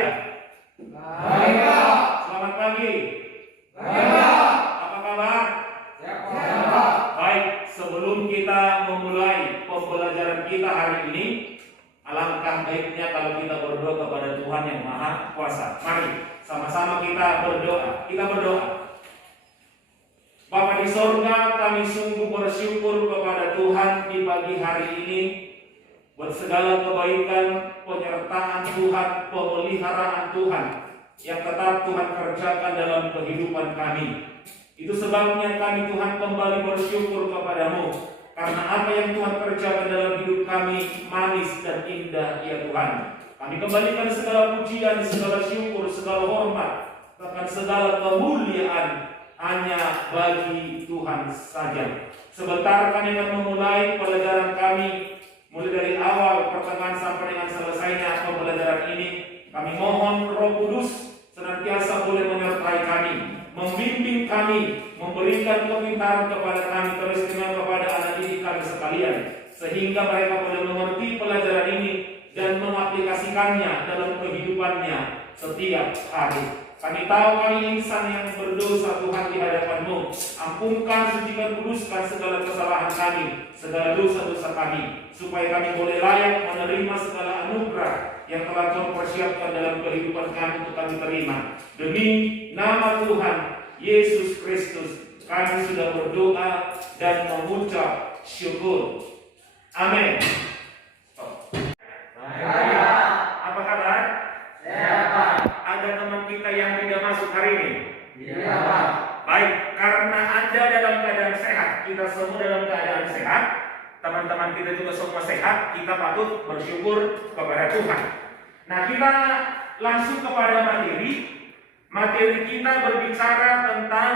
Baik, Pak. Selamat pagi. Baik, Pak. Apa kabar? Sehat, Pak. Baik, sebelum kita memulai pembelajaran kita hari ini, alangkah baiknya kalau kita berdoa kepada Tuhan yang Maha Kuasa. Mari sama-sama kita berdoa. Kita berdoa. Bapa di sorga, kami sungguh bersyukur kepada Tuhan di pagi hari ini buat segala kebaikan, penyertaan Tuhan, pemeliharaan Tuhan yang tetap Tuhan kerjakan dalam kehidupan kami. Itu sebabnya kami Tuhan kembali bersyukur kepadamu, karena apa yang Tuhan kerjakan dalam hidup kami manis dan indah ya Tuhan. Kami kembalikan segala pujian, segala syukur, segala hormat, bahkan segala kemuliaan hanya bagi Tuhan saja. Sebentar kami akan memulai pelajaran kami, mulai dari awal pertengahan sampai dengan selesainya pembelajaran ini. Kami mohon Roh Kudus senantiasa boleh menyertai kami, membimbing kami, memberikan kepintaran kepada kami, terus dengan kepada anak didik kami sekalian, sehingga mereka boleh mengerti pelajaran ini dan mengaplikasikannya dalam kehidupannya setiap hari. Kami tahu kami insan yang berdosa Tuhan di hadapan-Mu. Ampunkan, sucikan, kuduskan segala kesalahan kami, segala dosa-dosa kami, supaya kami boleh layak menerima segala anugerah yang telah Tuhan persiapkan dalam kehidupan kami untuk kami terima. Demi nama Tuhan Yesus Kristus, kami sudah berdoa dan mengucap syukur. Amin. Apa kabar? Sehat, Pak. Ada teman kita yang tidak masuk hari ini? Iya, Pak. Baik, karena Anda dalam keadaan sehat, kita semua dalam keadaan sehat, teman-teman kita juga semua sehat, kita patut bersyukur kepada Tuhan. Nah, kita langsung kepada materi. Materi kita berbicara tentang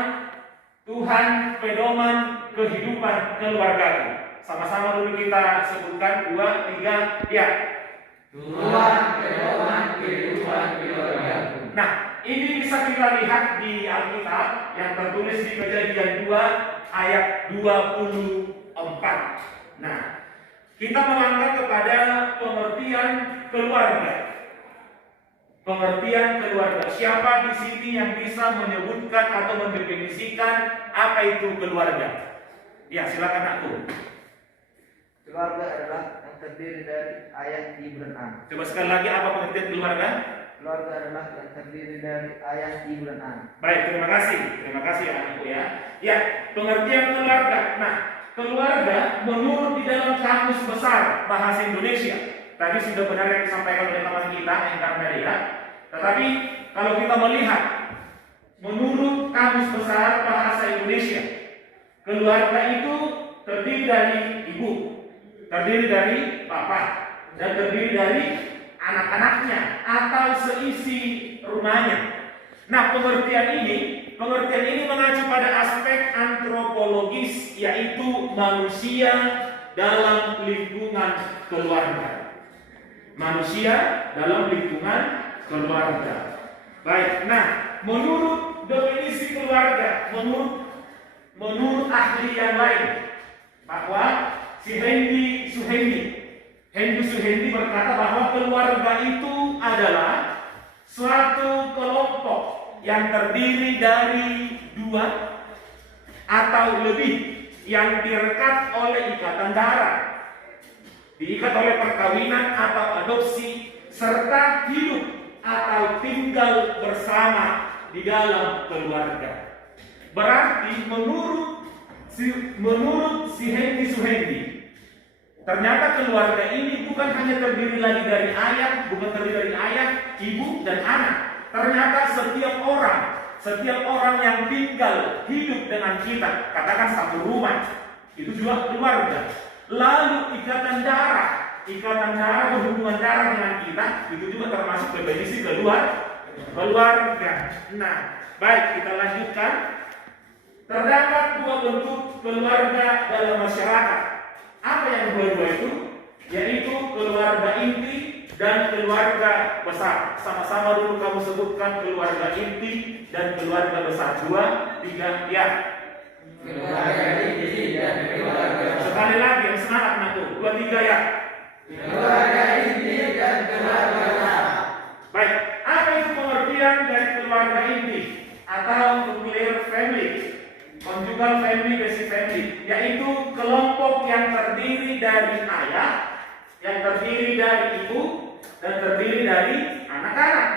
Tuhan pedoman kehidupan keluargaku. Sama-sama dulu kita sebutkan 2, 3, ya. Tuhan pedoman kehidupan keluarga. Nah, ini bisa kita lihat di Alkitab yang tertulis di Kejadian 2 ayat 24. Nah, kita melangkah kepada pengertian keluarga. Pengertian keluarga. Siapa di sini yang bisa menyebutkan atau mendefinisikan apa itu keluarga? Ya, silakan aku. Keluarga adalah yang terdiri dari ayah, ibu, dan anak. Coba sekali lagi, apa pengertian keluarga? Keluarga adalah yang terdiri dari ayah, ibu, dan anak. Baik, terima kasih. Terima kasih ya anakku ya. Ya, pengertian keluarga. Nah, keluarga menurut di dalam kamus besar bahasa Indonesia. Tadi sudah benar yang disampaikan oleh teman kita yang Nadia. Tetapi kalau kita melihat menurut kamus besar bahasa Indonesia, keluarga itu terdiri dari ibu, terdiri dari bapak, dan terdiri dari anak-anaknya atau seisi rumahnya. Nah, pengertian ini mengacu pada aspek antropologis, yaitu manusia dalam lingkungan keluarga. Manusia dalam lingkungan keluarga. Baik, nah, menurut definisi keluarga, menurut ahli yang lain, bahwa si Hendy Suhendi berkata bahwa keluarga itu adalah suatu kelompok yang terdiri dari 2 atau lebih yang direkat oleh ikatan darah, diikat oleh perkawinan atau adopsi, serta hidup atau tinggal bersama di dalam keluarga. Berarti menurut si Hendy Suhendi, ternyata keluarga ini bukan hanya terdiri lagi dari ayah, bukan terdiri dari ayah, ibu, dan anak. Ternyata setiap orang yang tinggal hidup dengan kita, katakan satu rumah, itu juga keluarga. Lalu ikatan darah berhubungan darah dengan kita, itu juga termasuk definisi keluarga. Nah, baik, kita lanjutkan. Terdapat 2 bentuk keluarga dalam masyarakat. Apa yang kedua itu? Yaitu keluarga inti dan keluarga besar. Sama-sama dulu kamu sebutkan keluarga inti dan keluarga besar. 2, 3, ya. Keluarga inti dan keluarga besar. Sekali lagi, yang semangat anakku. 2, 3, ya. Keluarga inti dan keluarga besar. Baik, apa atau nuclear family, conjugal family, basic family, yaitu kelompok yang terdiri dari ayah, yang terdiri dari ibu, dan terdiri dari anak-anak,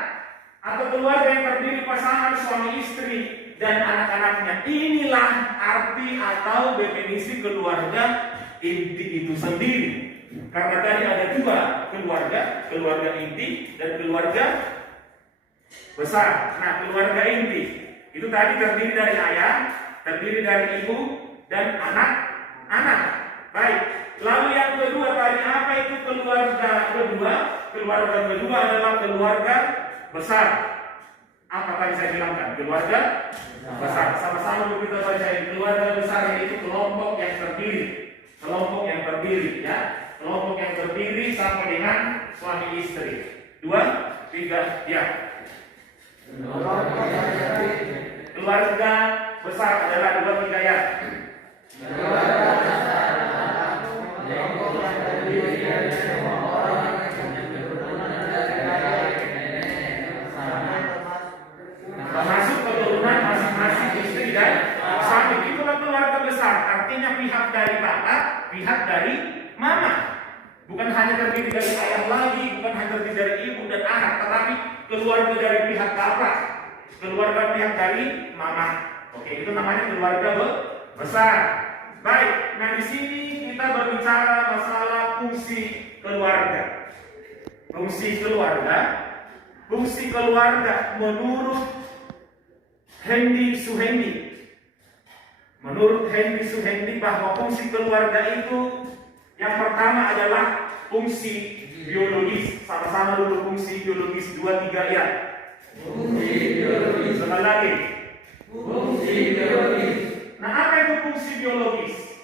atau keluarga yang terdiri pasangan suami istri dan anak-anaknya. Inilah arti atau definisi keluarga inti itu sendiri. Karena tadi ada dua keluarga, keluarga inti dan keluarga besar. Nah, keluarga inti itu tadi terdiri dari ayah, terdiri dari ibu, dan anak-anak. Baik. Lalu yang kedua tadi, apa itu keluarga kedua? Keluarga kedua adalah keluarga besar. Apa tadi saya bilangkan? Keluarga besar. Sama-sama kita baca ini. Keluarga besar yaitu kelompok yang terdiri. Kelompok yang terdiri, ya. Kelompok yang terdiri sampai dengan suami istri. 2, 3, ya. Keluarga besar adalah 2, 3, ya. Termasuk keturunan masing-masing istri dan suami. Itulah keluarga besar. Artinya pihak dari bapak, pihak dari mama. Bukan hanya terdiri dari ayah lagi, bukan hanya terdiri dari ibu dan anak, tetapi keluarga dari pihak bapak, keluarga pihak dari mama. Oke, itu namanya keluarga besar. Baik, nah di sini kita berbicara masalah fungsi keluarga. Fungsi keluarga menurut Hendy Suhendi bahwa fungsi keluarga itu yang pertama adalah fungsi biologis. Sama-sama dulu fungsi biologis. 2, 3, ya. Fungsi biologis. Sekali lagi. Fungsi biologis. Nah, apa itu fungsi biologis?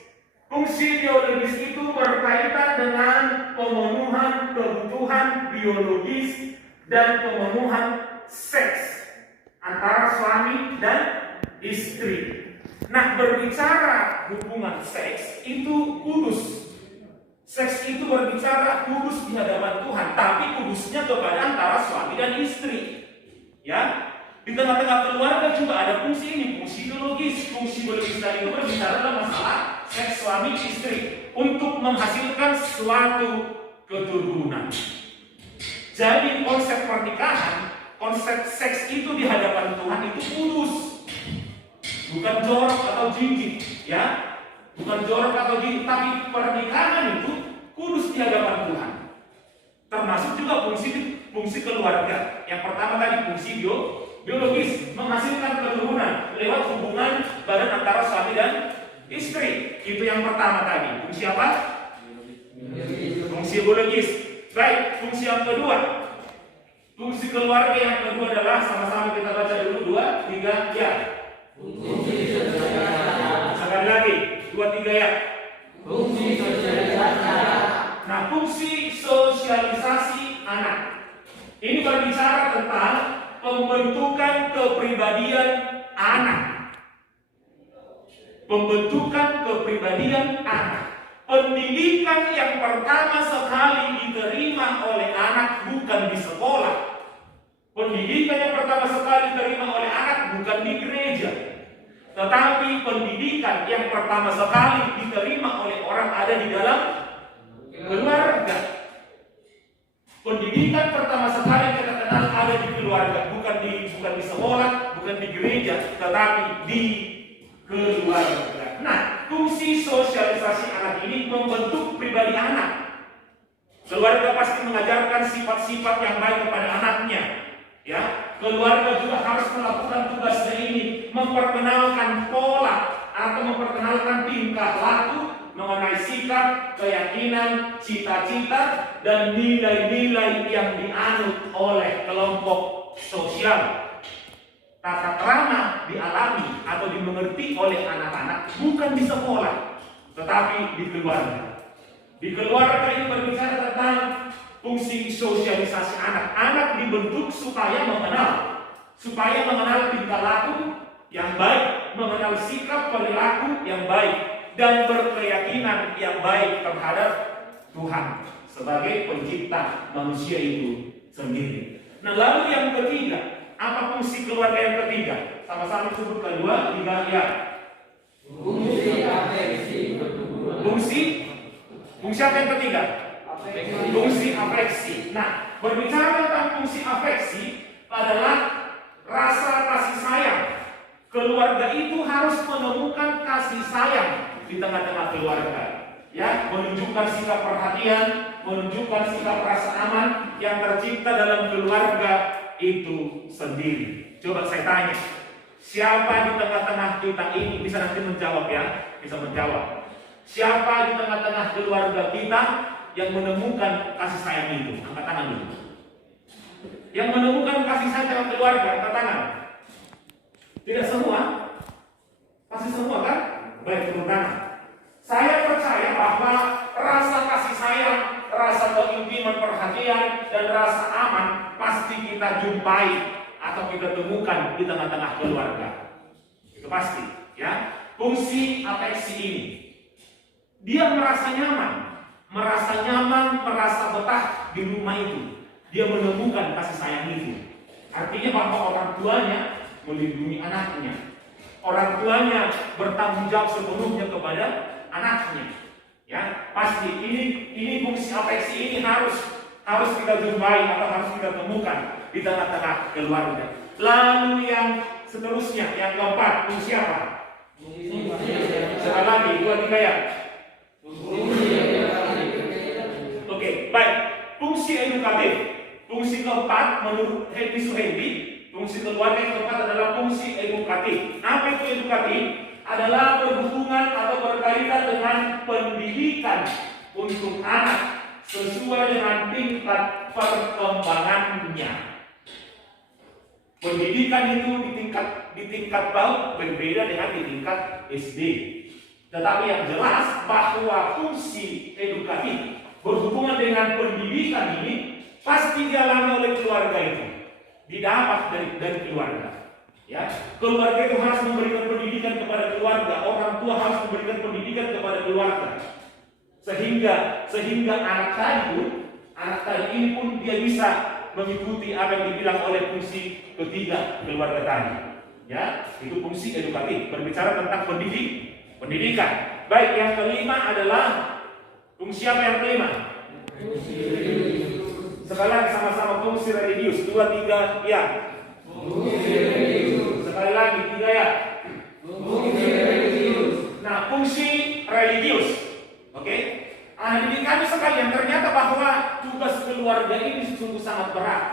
Fungsi biologis itu berkaitan dengan pemenuhan kebutuhan biologis dan pemenuhan seks antara suami dan istri. Nah, berbicara hubungan seks itu kudus. Seks itu berbicara kudus di hadapan Tuhan, tapi kudusnya kepada antara suami dan istri. Ya, di tengah-tengah keluarga juga ada fungsi ini, fungsi biologis. Fungsi biologis tadi itu berbicara tentang masalah seks suami istri untuk menghasilkan suatu keturunan. Jadi konsep pernikahan, konsep seks itu di hadapan Tuhan itu kudus. Bukan jorok atau jijik, ya. Bukan jorok atau jijik, tapi pernikahan itu kudus di hadapan Tuhan. Termasuk juga fungsi keluarga. Yang pertama tadi fungsi biologis, menghasilkan keturunan lewat hubungan badan antara suami dan istri. Itu yang pertama tadi. Fungsi apa? Fungsi biologis. Baik, fungsi yang kedua. Fungsi keluarga yang kedua adalah sama-sama kita baca dulu 2, 3, ya. Fungsi sosialisasi. Sekali lagi, 2, 3, ya. Fungsi sosialisasi. Nah, fungsi sosialisasi anak. Ini berbicara tentang pembentukan kepribadian anak. Pembentukan kepribadian anak. Pendidikan yang pertama sekali diterima oleh anak bukan di sekolah. Pendidikan yang pertama sekali diterima oleh anak bukan di gereja. Tetapi pendidikan yang pertama sekali diterima oleh orang ada di dalam keluarga. Pendidikan pertama sekali kita kenal ada di keluarga, bukan di sekolah, bukan di gereja, tetapi di keluarga. Nah, fungsi sosialisasi anak ini membentuk pribadi anak. Keluarga pasti mengajarkan sifat-sifat yang baik kepada anaknya. Ya, keluarga juga harus melakukan tugasnya ini, memperkenalkan pola atau memperkenalkan tingkah laku mengenai sikap, keyakinan, cita-cita, dan nilai-nilai yang dianut oleh kelompok sosial. Tata krama dialami atau dimengerti oleh anak-anak bukan di sekolah, tetapi di keluarga. Di keluarga ini berbicara tentang fungsi sosialisasi anak. Anak dibentuk supaya mengenal tingkah laku yang baik, mengenal sikap perilaku yang baik, dan berkeyakinan yang baik terhadap Tuhan sebagai pencipta manusia itu sendiri. Nah, lalu yang ketiga, apa fungsi keluarga yang ketiga? Sama-sama disebutkan 2, 3, ya. Fungsi afeksi berhubungan. Fungsi apa yang ketiga? Afeksi. Fungsi afeksi. Nah, berbicara tentang fungsi afeksi adalah rasa kasih sayang. Keluarga itu harus menemukan kasih sayang di tengah-tengah keluarga. Ya, menunjukkan sikap perhatian, menunjukkan sikap rasa aman yang tercipta dalam keluarga itu sendiri. Coba saya tanya, siapa di tengah-tengah kita ini bisa nanti menjawab ya? Bisa menjawab. Siapa di tengah-tengah keluarga kita yang menemukan kasih sayang itu? Angkat tangan dulu. Yang menemukan kasih sayang dalam keluarga, angkat tangan. Tidak semua? Pasti semua kan? Baik, turun tangan. Saya percaya bahwa rasa kasih sayang, rasa keintiman perhatian, dan rasa aman pasti kita jumpai atau kita temukan di tengah-tengah keluarga. Itu pasti, ya. Fungsi afeksi ini, dia merasa nyaman, merasa betah di rumah itu. Dia menemukan kasih sayang itu. Artinya bahwa orang tuanya melindungi anaknya. Orang tuanya bertanggung jawab sepenuhnya kepada anaknya. Ya, pasti ini fungsi afeksi ini harus kita jumpai atau harus kita temukan di tengah-tengah keluarga. Lalu yang seterusnya, yang keempat, fungsi apa? Sekali lagi, 2, 3 ya. Oke, baik. Fungsi edukatif. Fungsi keempat menurut Henry Suhendi, fungsi keluarga yang keempat adalah fungsi edukatif. Apa itu edukatif? Adalah berhubungan atau berkaitan dengan pendidikan untuk anak sesuai dengan tingkat perkembangannya. Pendidikan itu di tingkat PAUD berbeda dengan di tingkat SD. Tetapi yang jelas bahwa fungsi edukatif berhubungan dengan pendidikan ini pasti dialami oleh keluarga itu, didapat dari keluarga. Ya, keluarga itu harus memberikan pendidikan kepada keluarga, orang tua harus memberikan pendidikan kepada keluarga, sehingga anak tadi ini pun dia bisa mengikuti apa yang dibilang oleh fungsi ketiga keluarga tadi. Ya, itu fungsi edukatif, berbicara tentang pendidikan. Baik, yang kelima adalah fungsi apa yang kelima? Sekali lagi sama-sama fungsi religius. 2, 3, ya. Sekali lagi 3 ya. Nah, fungsi religius. Oke. Jadi kami sekalian ternyata bahwa tugas keluarga ini sungguh sangat berat.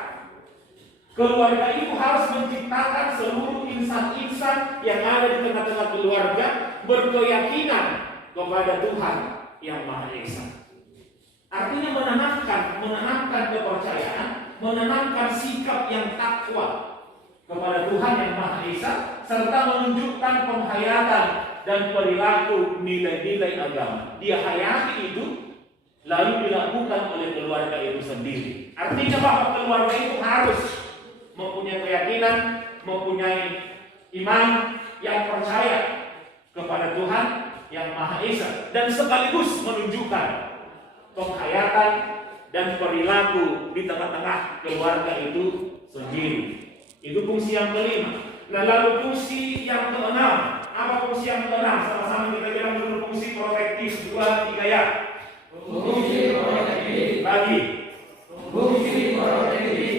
Keluarga itu harus menciptakan seluruh insan-insan yang ada di tengah-tengah keluarga berkeyakinan kepada Tuhan yang Maha Esa. Artinya menanamkan kepercayaan, menanamkan sikap yang takwa kepada Tuhan yang Maha Esa, serta menunjukkan penghayatan dan perilaku nilai-nilai agama. Dia hayati itu, lalu dilakukan oleh keluarga itu sendiri. Artinya bahwa keluarga itu harus mempunyai keyakinan, mempunyai iman yang percaya kepada Tuhan yang Maha Esa, dan sekaligus menunjukkan penghayatan dan perilaku di tengah-tengah keluarga itu sendiri. Itu fungsi yang kelima. Nah, lalu fungsi yang keenam. Apa fungsi yang keenam? Sama-sama kita bilang dulu fungsi protektif. 2, 3 ya. Fungsi protektif. Lagi. Fungsi protektif.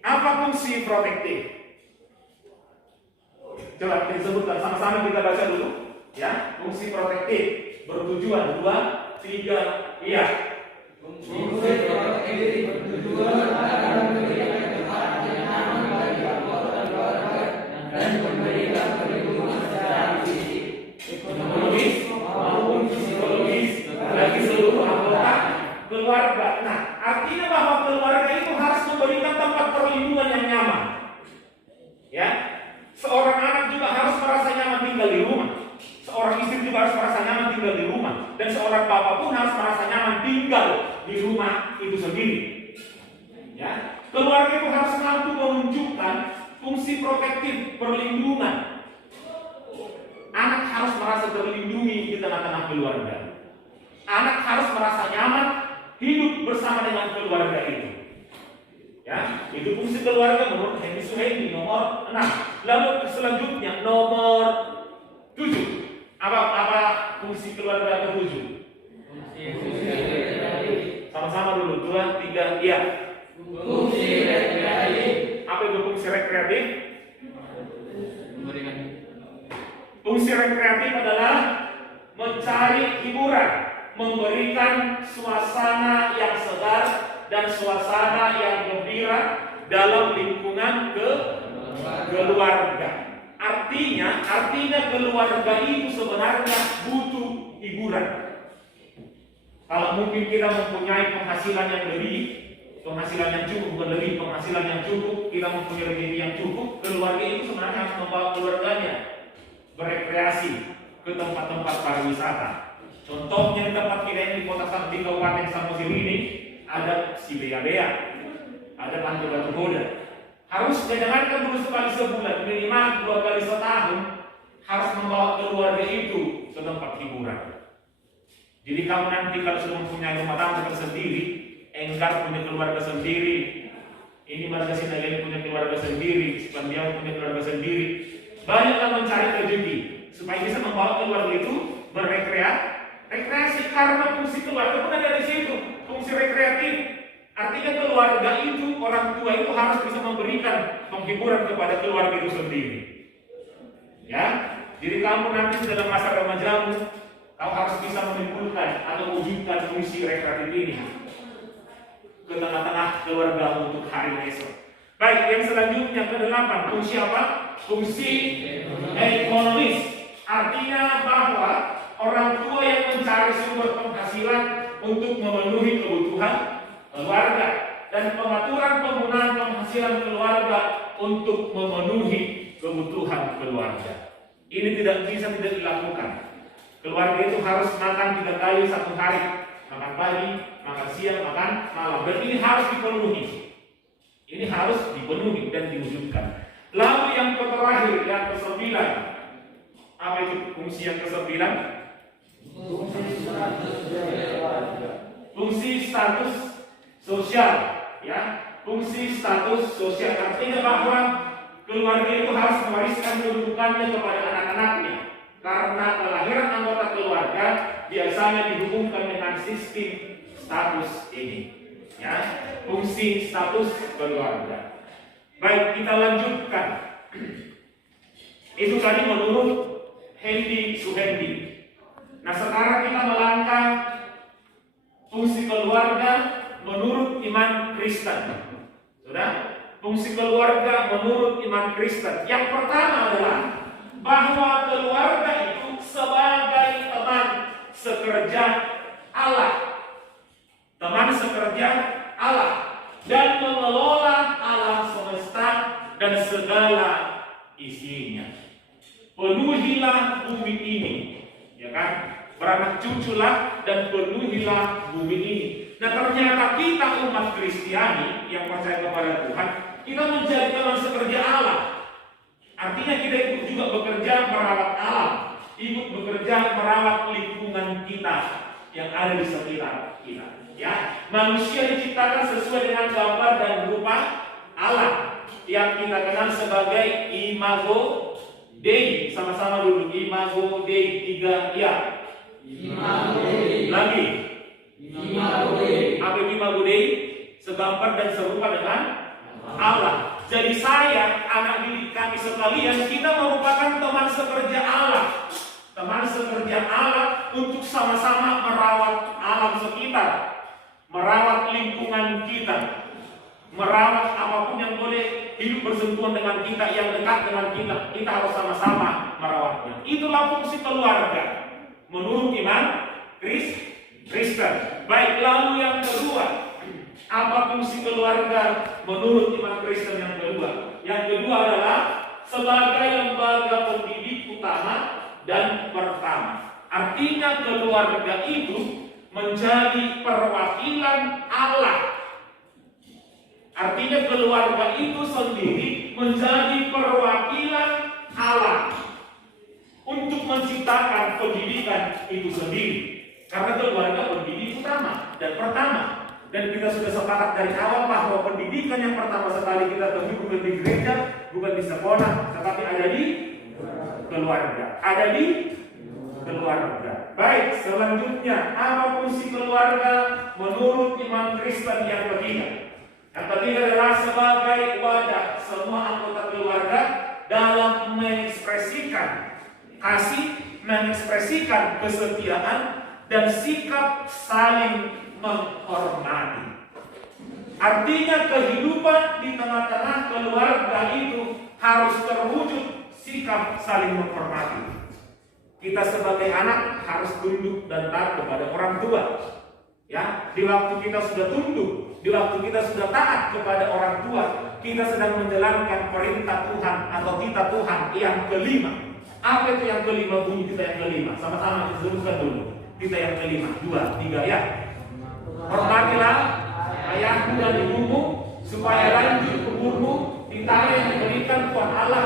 Apa fungsi protektif? Coba disebutkan sama-sama, kita baca dulu. Ya, fungsi protektif bertujuan 2, 3, iya. Fungsi protektif bertujuan agar memberikan tempat yang aman bagi anggota keluarga dan memberikan perlindungan secara fisik, ekonomis maupun psikologis bagi seluruh anggota Keluarga. Nah, artinya bahwa keluarga itu harus memberikan tempat perlindungan yang nyaman. Ya, seorang anak juga harus merasa nyaman tinggal di rumah. Seorang istri juga harus merasa nyaman tinggal di rumah. Dan seorang bapak pun harus merasa nyaman tinggal di rumah itu sendiri. Ya, keluarga itu harus mampu menunjukkan fungsi protektif perlindungan. Anak harus merasa terlindungi di tengah-tengah keluarga. Anak harus merasa nyaman hidup bersama dengan keluarga itu. Ya, itu fungsi keluarga menurut Henry Suhendi nomor 6. Lalu selanjutnya nomor 7. Apa fungsi keluarga ke-7? Sama-sama dulu, 2, 3, iya. Fungsi rekreatif. Apa itu fungsi rekreatif? Fungsi rekreatif adalah mencari hiburan, memberikan suasana yang segar dan suasana yang gembira dalam lingkungan keluarga. Artinya keluarga itu sebenarnya butuh hiburan. Kalau mungkin kita mempunyai penghasilan yang lebih, penghasilan yang cukup, bukan lebih, penghasilan yang cukup, kita mempunyai rezeki yang cukup, keluarga itu sebenarnya harus membawa keluarganya berekreasi ke tempat-tempat pariwisata. Contohnya di tempat kita ini di kota di Kabupaten Samosir ini ada si Bea-Bea, ada Pantai Batu Boda. Harus jangankan dulu sekali sebulan, minimal 2 kali setahun harus membawa keluarga itu ke tempat hiburan. Jadi kamu nanti kalau sudah mempunyai rumah tangga tersendiri, Enggar punya keluarga sendiri, ini Marga Sinagali punya keluarga sendiri, Spandiao punya keluarga sendiri, banyaklah mencari rezeki supaya bisa membawa keluarga itu rekreasi, karena fungsi keluarga pun ada di situ, fungsi rekreatif. Artinya keluarga itu, orang tua itu harus bisa memberikan penghiburan kepada keluarga itu sendiri. Ya, jadi kamu nanti dalam masa remajamu, kau harus bisa menimbulkan atau wujudkan fungsi rekreatif ini ke tengah-tengah keluarga untuk hari esok. Baik, yang selanjutnya ke-8, fungsi apa? Fungsi ekonomis. Artinya bahwa orang tua yang mencari sumber penghasilan untuk memenuhi kebutuhan keluarga dan pengaturan penggunaan penghasilan keluarga untuk memenuhi kebutuhan keluarga. Ini tidak bisa tidak dilakukan. Keluarga itu harus makan 3 kali satu hari, makan pagi, makan siang, makan malam. Dan ini harus dipenuhi. Ini harus dipenuhi dan diwujudkan. Lalu yang terakhir, yang ke-9, apa itu fungsi yang ke-9? Fungsi status sosial, ya. Fungsi status sosial artinya bahwa keluarga itu harus mewariskan kedudukannya kepada anak-anaknya. Karena kelahiran anggota keluarga biasanya dihubungkan dengan sistem status ini, ya. Fungsi status keluarga. Baik, kita lanjutkan. Itu tadi menurut Hendy Suhendi. Nah, sekarang kita melangkah fungsi keluarga menurut iman Kristen. Sudah? Fungsi keluarga menurut iman Kristen. Yang pertama adalah bahwa keluarga itu sebagai teman sekerja Allah. Teman sekerja Allah dan mengelola alam semesta dan segala isinya. Penuhilah bumi ini, ya kan? Beranak cuculah dan penuhilah bumi ini. Nah, ternyata kita umat Kristiani yang percaya kepada Tuhan, kita menjadi teman sekerja Allah. Artinya kita ikut juga bekerja merawat alam, ikut bekerja merawat lingkungan kita yang ada di sekitar kita. Ya, manusia diciptakan sesuai dengan gambar dan rupa Allah yang kita kenal sebagai imago Dei. Sama-sama dulu, imago Dei, 3 ya. Imago Dei. Lagi. Imago Dei. Apa itu imago Dei? Segambar dan serupa dengan Allah. Jadi saya, anak didik kami sekalian, kita merupakan teman sekerja Allah. Teman sekerja Allah untuk sama-sama merawat alam sekitar, merawat lingkungan kita, merawat apapun yang boleh hidup bersentuhan dengan kita, yang dekat dengan kita. Kita harus sama-sama merawatnya. Itulah fungsi keluarga menurut iman Kristen. Baik, lalu yang kedua, apa fungsi keluarga menurut iman Kristen yang kedua? Yang kedua adalah sebagai lembaga pendidik utama dan pertama. Artinya keluarga itu menjadi perwakilan Allah. Artinya keluarga itu sendiri menjadi perwakilan Allah untuk menciptakan pendidikan itu sendiri. Karena keluarga pendidik utama dan pertama. Dan kita sudah sepakat dari awal bahwa pendidikan yang pertama sekali kita temukan di gereja bukan di sekolah, tetapi ada di keluarga. Ada di keluarga. Baik, selanjutnya apa fungsi keluarga menurut iman Kristen yang ketiga? Yang ketiga adalah sebagai wadah semua anggota keluarga dalam mengekspresikan kasih, mengekspresikan kesetiaan dan sikap saling menghormati. Artinya kehidupan di tengah-tengah keluarga itu harus terwujud sikap saling menghormati. Kita sebagai anak harus tunduk dan taat kepada orang tua. Ya, di waktu kita sudah tunduk, di waktu kita sudah taat kepada orang tua, kita sedang menjalankan perintah Tuhan atau titah Tuhan yang kelima. Apa itu yang kelima? Bunyi kita yang kelima. Sama-sama kita sebutkan dulu. Kita yang kelima, 2, 3 ya. Hormatilah ayahmu dan ibumu supaya lanjut umurmu di tanah yang diberikan Tuhan Allah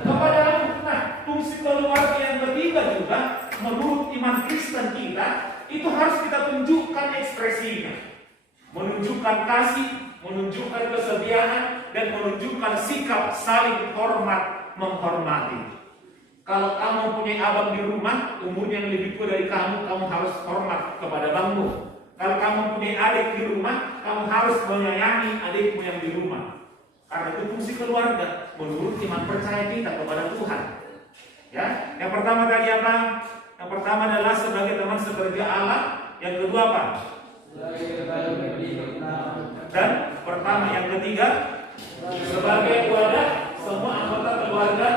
kepadamu. Nah, fungsi keluarga yang ketiga juga menurut iman Kristen kita itu harus kita tunjukkan ekspresinya, menunjukkan kasih, menunjukkan kesetiaan, dan menunjukkan sikap saling hormat menghormati. Kalau kamu punya abang di rumah, umurnya yang lebih tua dari kamu, kamu harus hormat kepada abangmu. Kalau kamu punya adik di rumah, kamu harus menyayangi adikmu yang di rumah. Karena itu fungsi keluarga menurut iman percaya kita kepada Tuhan. Ya, yang pertama tadi apa? Yang pertama adalah sebagai teman sekerja Allah. Yang kedua apa? Dan pertama yang ketiga sebagai wadah semua anggota keluarga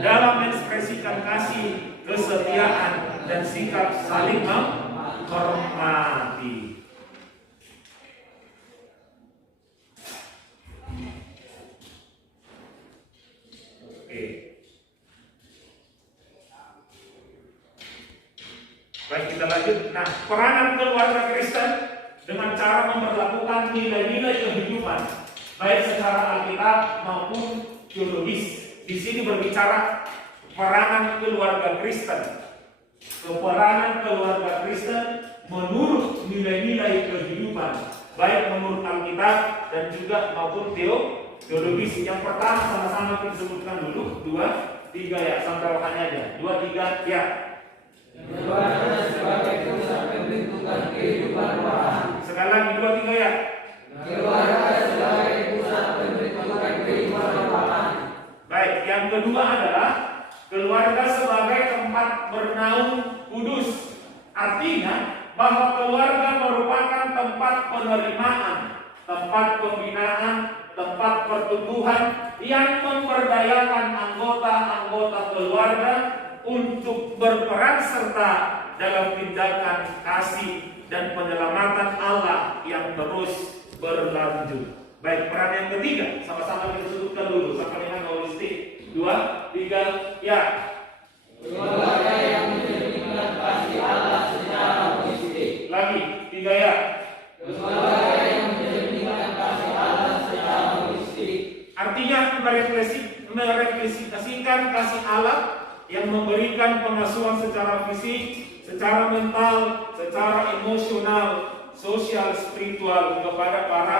dalam mengekspresikan kasih, kesetiaan, dan sikap saling menghormati. Oke. Baik, kita lanjut. Nah, peranan keluarga Kristen dengan cara memperlakukan nilai-nilai kehidupan, baik secara Alkitab maupun teologis. Di sini berbicara peranan keluarga Kristen. Peranan keluarga Kristen menurut nilai-nilai kehidupan, baik menurut Alkitab dan juga maupun teologis. Yang pertama sama-sama kita sebutkan dulu 2, 3 ya, sampai rohani aja. 2, 3 ya. Keluarga sebagai pusat pembentukan kehidupan rohani. Sekali lagi 2, 3 ya. Keluarga sebagai pusat pembentukan kehidupan rohani. Baik, yang kedua adalah keluarga sebagai tempat bernaung kudus. Artinya bahwa keluarga merupakan tempat penerimaan, tempat pembinaan, tempat pertumbuhan yang memberdayakan anggota-anggota keluarga untuk berperan serta dalam tindakan kasih dan penyelamatan Allah yang terus berlanjut. Baik, peran yang ketiga sama-sama kita sebutkan dulu sampai dengan holistik. 2, 3 ya. Keluarga yang mencerminkan kasih Allah secara holistik. Lagi 3 ya. Keluarga yang mencerminkan kasih Allah secara holistik. Artinya merefleksikan kasih Allah yang memberikan pengasuhan secara fisik, secara mental, secara emosional, sosial, spiritual kepada para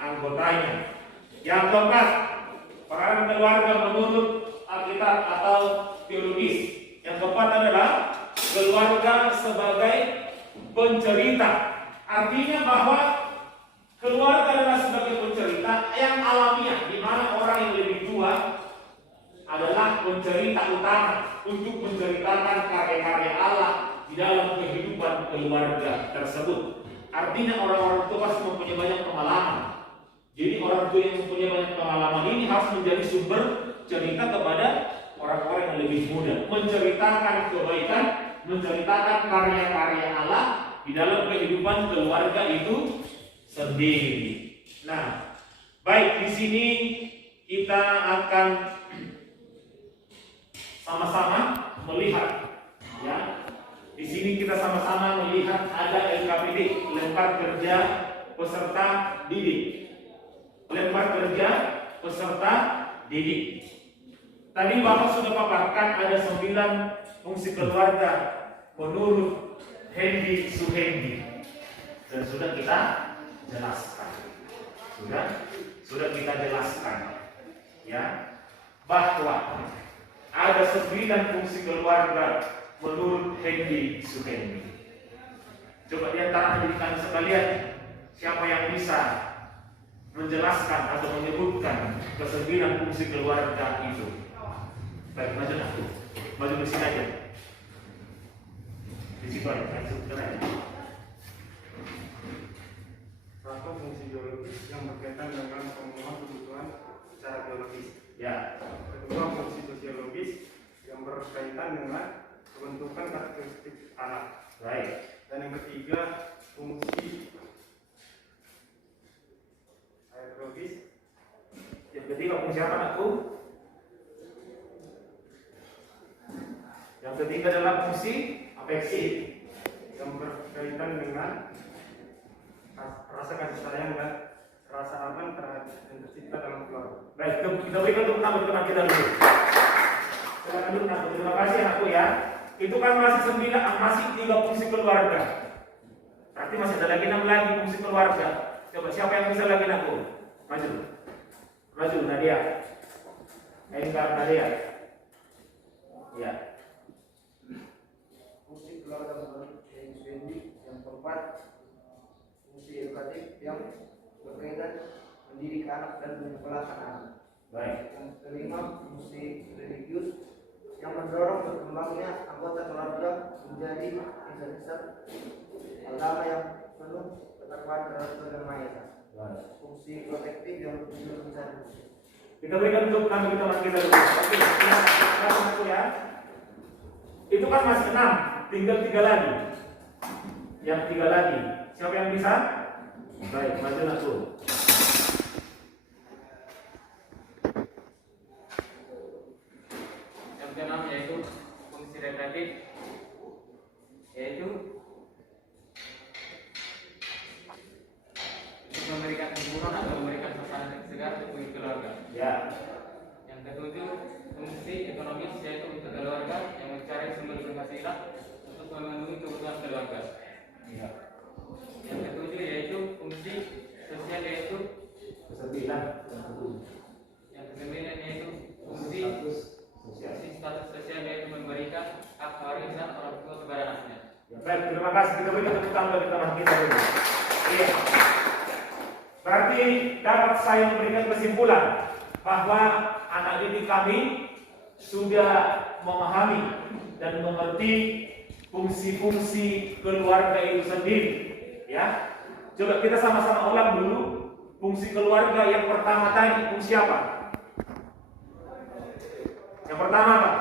anggotanya. Yang keempat, peran keluarga menurut Alkitab atau teologis. Yang keempat adalah keluarga sebagai pencerita. Artinya bahwa keluarga adalah sebagai pencerita yang alamiah, di mana orang yang lebih tua adalah pencerita utama untuk menceritakan karya-karya Allah di dalam kehidupan keluarga tersebut. Artinya orang-orang tua pasti mempunyai banyak pengalaman. Jadi orang tua yang mempunyai banyak pengalaman ini harus menjadi sumber cerita kepada orang-orang yang lebih muda, menceritakan kebaikan, menceritakan karya-karya Allah di dalam kehidupan keluarga itu sendiri. Nah, baik, di sini kita akan sama-sama melihat, ya. Di sini kita sama-sama melihat ada LKPD, lempar kerja peserta didik. Lempar kerja peserta didik. Tadi Bapak sudah paparkan ada 9 fungsi keluarga menurut Hendy Suhendi, dan sudah kita jelaskan. Sudah kita jelaskan. Ya. bahwa ada 9 fungsi keluarga menurut Henry Suhendi. Coba di antara kami sekalian, siapa yang bisa menjelaskan atau menyebutkan ke-9 fungsi keluarga itu? Baik, maju aku. Maju di sini aja. Di situ aja, Satu, fungsi biologis yang berkaitan dengan pemenuhan kebutuhan secara biologis. Ya. Kedua, fungsi sosiologis yang berkaitan dengan pembentukan karakteristik anak. Baik. Dan yang ketiga, fungsi aerologis. Yang ketiga fungsi apa, anakku? Yang ketiga adalah fungsi afeksi yang berkaitan dengan rasa kasih sayang dan rasa aman yang tercipta dalam keluarga. Baik, kita berikan tepuk tangan teman kita dulu. Silakan dulu, anakku. Terima kasih, anakku ya. Itu kan masih 3 fungsi keluarga. Berarti masih ada lagi 6 lagi fungsi keluarga. Coba siapa yang bisa lagi, anakku? Maju. Maju, Nadia. Engkar Nadia. Ya. Fungsi keluarga menurut Henry Suhendi. Yang keempat, fungsi edukatif yang berkaitan mendidik anak dan menyekolahkan anak. Baik. Yang kelima, fungsi religius yang mendorong berkembangnya anggota keluarga menjadi insan-insan agama yang penuh ketakwaan terhadap Tuhan Yang Maha Esa. Baik. Fungsi protektif yang bertujuan mencari. Kita berikan untuk kami teman kita dulu. Oke, silakan anakku ya. Itu kan masih 6, tinggal 3 lagi. Yang 3 lagi. Siapa yang bisa? Baik, maju anakku. Yang keenam yaitu fungsi rekreatif, yaitu untuk memberikan hiburan atau memberikan suasana segar bagi keluarga. Ya. Yang ketujuh, fungsi ekonomis, yaitu untuk keluarga yang mencari sumber penghasilan untuk memenuhi kebutuhan keluarga. Ya. Yang ketujuh yaitu fungsi sosial, yaitu yang kesembilan yaitu fungsi status sosial, yaitu memberikan hak warisan orang tua kepada anaknya. Ya, baik, terima kasih. Kita berikan tepuk tangan bagi teman kita dulu. Iya. Berarti dapat saya memberikan kesimpulan bahwa anak didik kami sudah memahami dan mengerti fungsi-fungsi keluarga itu sendiri. Ya, coba kita sama-sama ulang dulu fungsi keluarga yang pertama tadi. Fungsi apa? Yang pertama apa?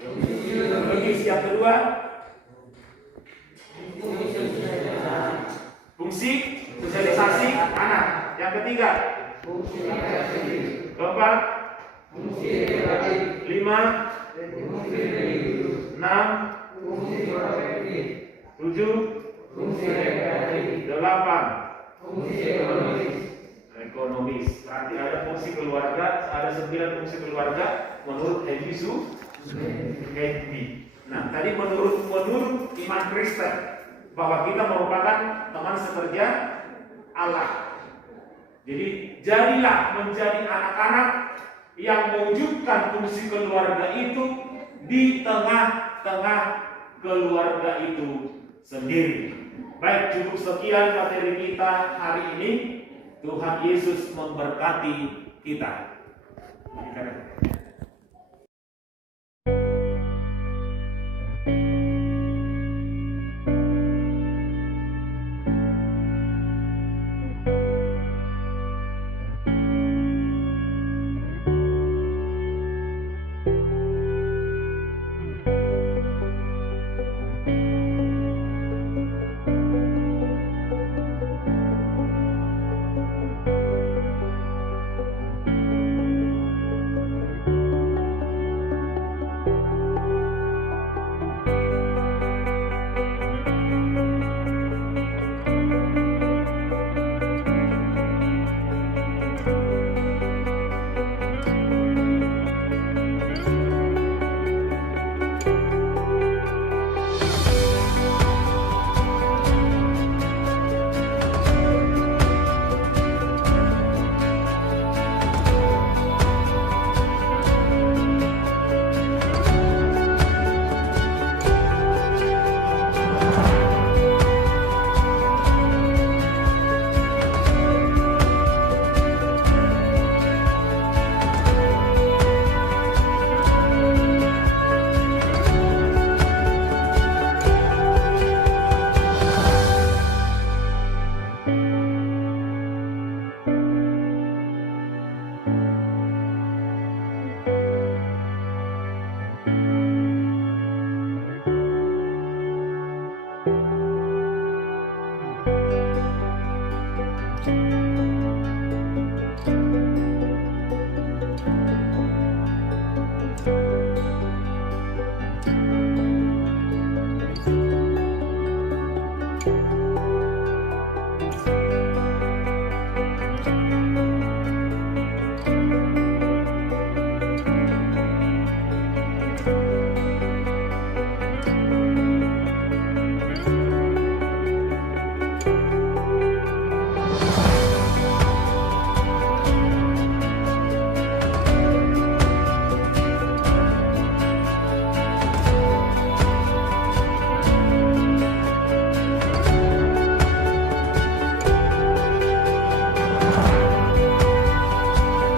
Biologis. Yang kedua? Fungsi sosialisasi anak. Yang ketiga? Fungsi kreatif. Keempat? Fungsi edukatif. 5? Fungsi religius. 6? Fungsi protektif. 7? Fungsi rekreatif. 8? Fungsi ekonomis. Ekonomis. Berarti ada fungsi keluarga, ada 9 fungsi keluarga menurut Henry Suhendi. Nah, tadi menurut iman Kristen bahwa kita merupakan teman sekerja Allah. Jadi jadilah menjadi anak-anak yang mewujudkan fungsi keluarga itu di tengah-tengah keluarga itu sendiri. Baik, cukup sekian materi kita hari ini. Tuhan Yesus memberkati kita.